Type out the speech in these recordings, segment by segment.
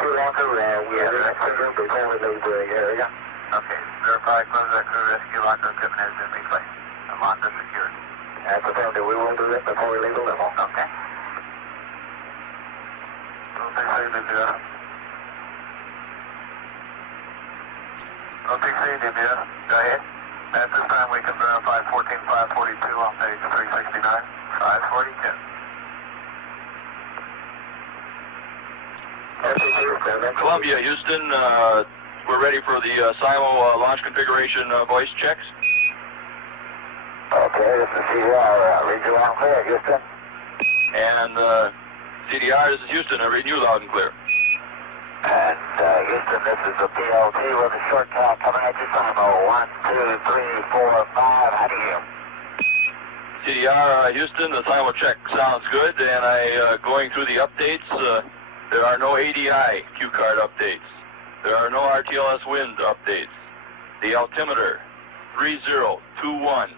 too longer. We have an extra room before we leave the area. Okay. Verify, close that crew rescue. Locker equipment has been replaced. The locker secured. That's affirmative. We will do that before we leave the level. Okay. OTC, did you? Go ahead. At this time, we can verify 14542 on page 369, 542. Columbia, Houston, we're ready for the silo launch configuration voice checks. Okay, this is CDR. Read you loud and clear, Houston. And CDR, this is Houston. I read you loud and clear. And Houston, this is the PLT with a short count coming at you, Simo. 1, 2, 3, 4, 5. How do you? CDR, Houston, the silo check sounds good, and going through the updates, there are no ADI Q card updates. There are no RTLS wind updates. The altimeter, 3021.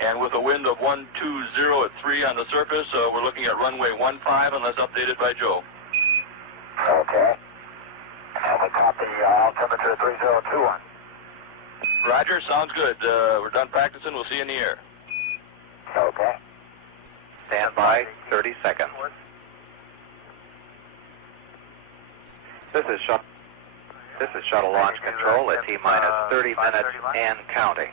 And with a wind of 120 at 3 on the surface, we're looking at runway 15 unless updated by Joe. Okay. And we copy altimeter 3021. Roger, sounds good. We're done practicing. We'll see you in the air. Okay. Stand by, 30 seconds. This is Shuttle Launch Control at T-minus 30 minutes and counting.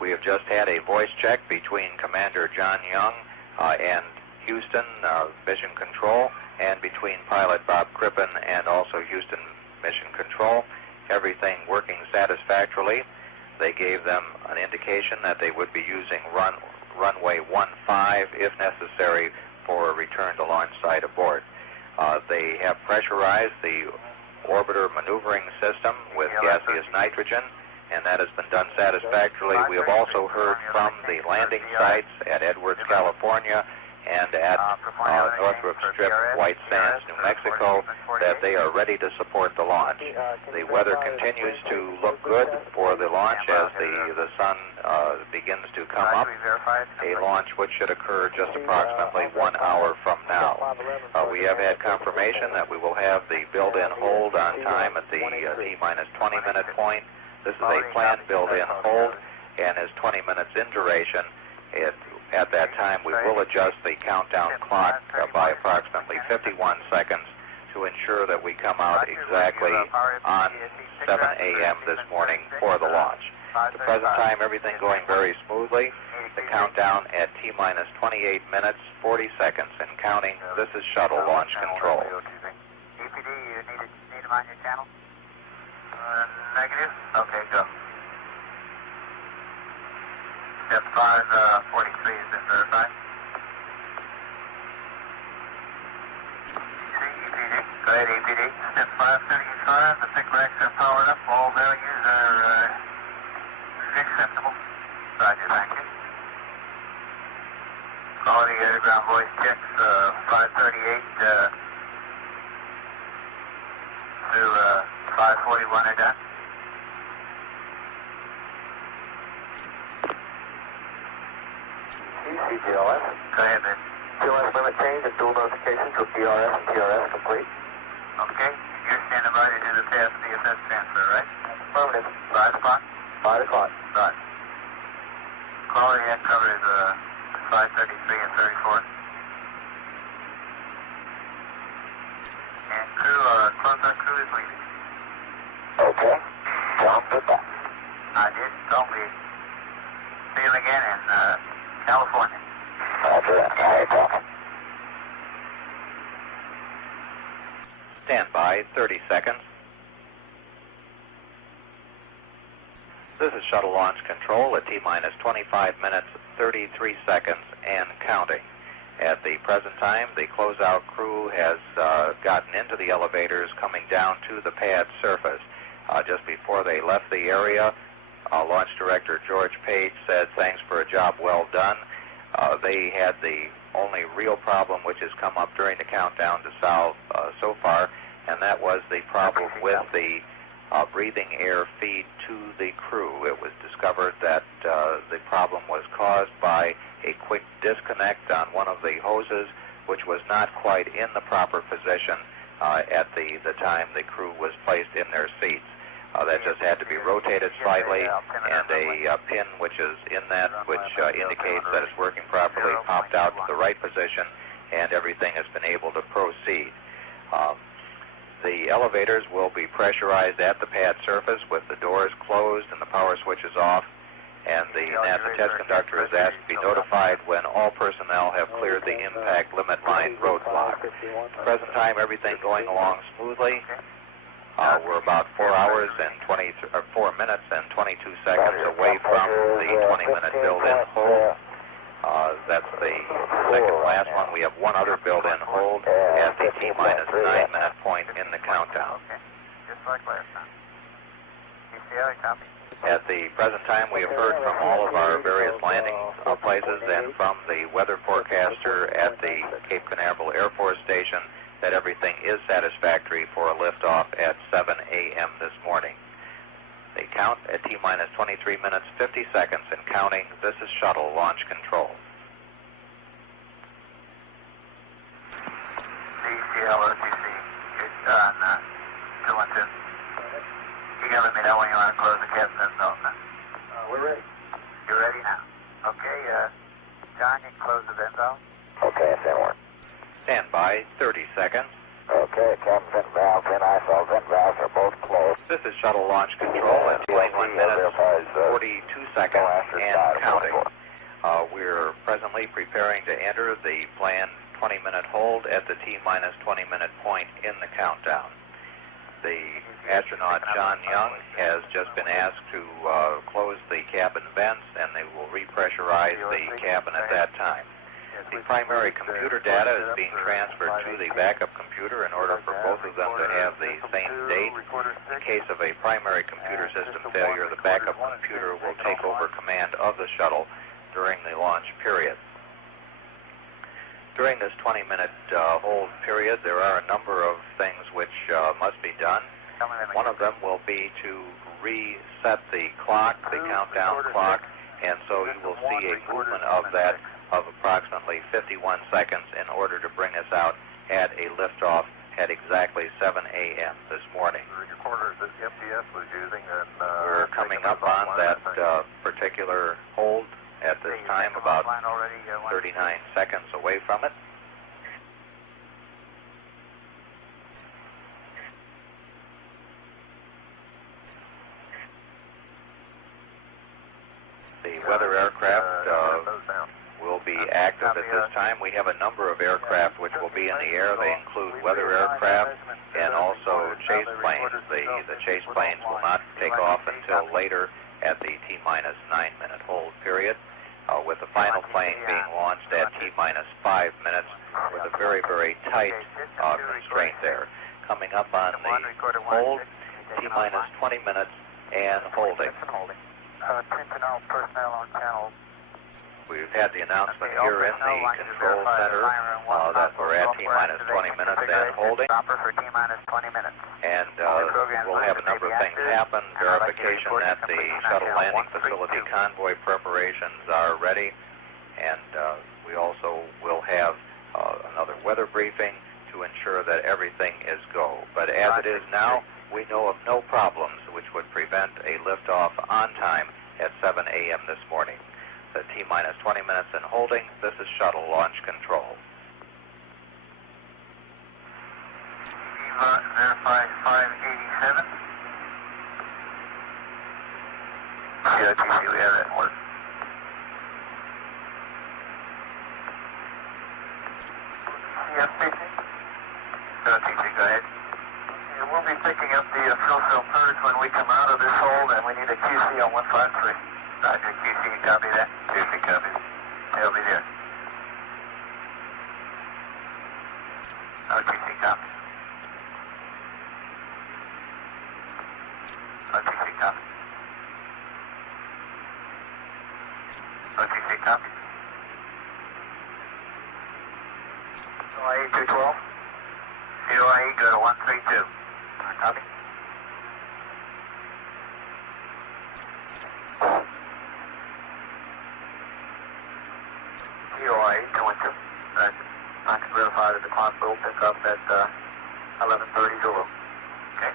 We have just had a voice check between Commander John Young and Houston Mission Control, and between pilot Bob Crippen and also Houston Mission Control. Everything working satisfactorily. They gave them an indication that they would be using runway 15 if necessary for a return to launch site abort. They have pressurized the orbiter maneuvering system with gaseous nitrogen, and that has been done satisfactorily. We have also heard from the landing sites at Edwards, California, and at Northrop Strip, White Sands, New Mexico, that they are ready to support the launch. The weather continues to look good for the launch as the sun begins to come up, a launch which should occur just approximately 1 hour from now. We have had confirmation that we will have the build-in hold on time at the T-minus 20-minute point. This is a planned build-in hold and is 20 minutes in duration. At that time, we will adjust the countdown clock by approximately 51 seconds to ensure that we come out exactly on 7 a.m. this morning for the launch. At the present time, everything going very smoothly. The countdown at T-minus 28 minutes, 40 seconds and counting. This is Shuttle Launch Control. EPD, you need them on your channel? Negative? Okay, go. Step 543 has been verified. EPD. Go ahead, EPD. Step 535, the thick racks are powered up. All values are acceptable. Roger, thank you. Quality air-to-ground voice checks, 538 to 541 are done. CTLS. Go ahead, man. TLS limit change and dual notifications with DRS and TRS complete. Okay. You're standing by to do the pass DFS transfer, right? Affirmative. 5 o'clock? 5 o'clock. Right. Quality head cover is 533 and 34. And crew, closeout crew is leaving. Okay. Sounds good. I did. Don't be. See you again in California. Roger that. All right, talking. Stand by, 30 seconds. This is Shuttle Launch Control at T-minus 25 minutes, 33 seconds and counting. At the present time, the closeout crew has gotten into the elevators coming down to the pad surface. Just before they left the area, Launch Director George Page said, "Thanks for a job well done." They had the only real problem which has come up during the countdown to solve so far, and that was the problem with the breathing air feed to the crew. It was discovered that the problem was caused by a quick disconnect on one of the hoses, which was not quite in the proper position, at the time the crew was placed in their seats. That just had to be rotated slightly, and a pin which is in that, which indicates that it's working properly, popped out to the right position, and everything has been able to proceed. The elevators will be pressurized at the pad surface with the doors closed and the power switches off, and the NASA test conductor is asked to be notified when all personnel have cleared the impact limit line roadblock. At the present time, everything going along smoothly. We're about 4 minutes and 22 seconds away from the 20-minute build-in hold. That's the second to last one. We have one other build-in hold at the T-minus 9-minute point in the countdown. Just like last time. UCLA, copy. At the present time, we have heard from all of our various landing places and from the weather forecaster at the Cape Canaveral Air Force Station that everything is satisfactory for a liftoff at 7 a.m. this morning. They count at T-minus 23 minutes, 50 seconds and counting. This is Shuttle Launch Control. CCLOTC, it's on 212. You gotta let me know when you want to close the cabin vent valve. We're ready. You're ready now? Okay, John, you can close the vent valve. Okay, stand one. Stand by, 30 seconds. Okay, cabin vent valves and ISO vent valves are both closed. This is Shuttle Launch Control at 21 minutes, 42 seconds and counting. We're presently preparing to enter the planned 20-minute hold at the T-minus 20-minute point in the countdown. The astronaut John Young has just been asked to close the cabin vents, and they will repressurize the cabin at that time. The primary computer data is being transferred to the backup computer in order for both of them to have the same date. In case of a primary computer system failure, the backup computer will take over command of the shuttle during the launch period. During this 20-minute hold period, there are a number of things which must be done. One of them will be to reset the clock, the countdown clock, and so you will see a movement of that of approximately 51 seconds in order to bring us out at a liftoff at exactly 7 a.m. this morning. The recorders that STS was using, and we're coming up on that particular hold at this time, about 39 seconds away from it. The weather aircraft will be active at this time. We have a number of aircraft which will be in the air. They include weather aircraft and also chase planes. The chase planes will not take off until later at the T-minus 9-minute hold period, with the final plane being launched at T-minus 5 minutes with a very, very tight constraint there. Coming up on the hold, T-minus 20 minutes and holding. Personnel on channel. We've had the announcement here in the control center that we're at T-minus 20 minutes and holding. For T-minus 20 minutes. And we'll have a number of things happen. Verification that the shuttle landing facility convoy preparations are ready. And we also will have another weather briefing to ensure that everything is go. But as it is now, we know of no problems which would prevent a liftoff on time at 7 a.m. this morning. The T-minus 20 minutes and holding. This is Shuttle Launch Control. Verify 587. COTC, we have that one. CFPC? COTC, go ahead. Yeah, we'll be picking up the fuel cell purge when we come out of this hold, and we need a QC on 153. Roger, QC, you copy that? QC, copy. They'll be there. QC, copy. OTC copy. OTC copy. COIE 212. COIE, go to 132. Copy. COIE 212. Roger. I can verify that the clock will pick up at 11:30 Zulu. Okay.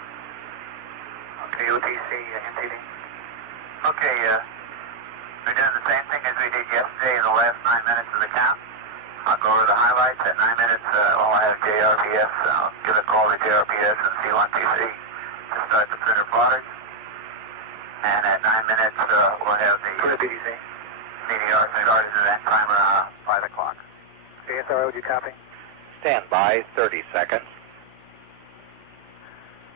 Okay, UTC, NTD. Okay, we're doing the same thing as we did yesterday in the last 9 minutes of the count. I'll go over the highlights. At 9 minutes, I'll have JRPS. I'll give a call to JRPS and C1TC to start the printer plotters. And at 9 minutes, we'll have the CDR started at that timer 5 o'clock. ASR, would you copy? Stand by 30 seconds.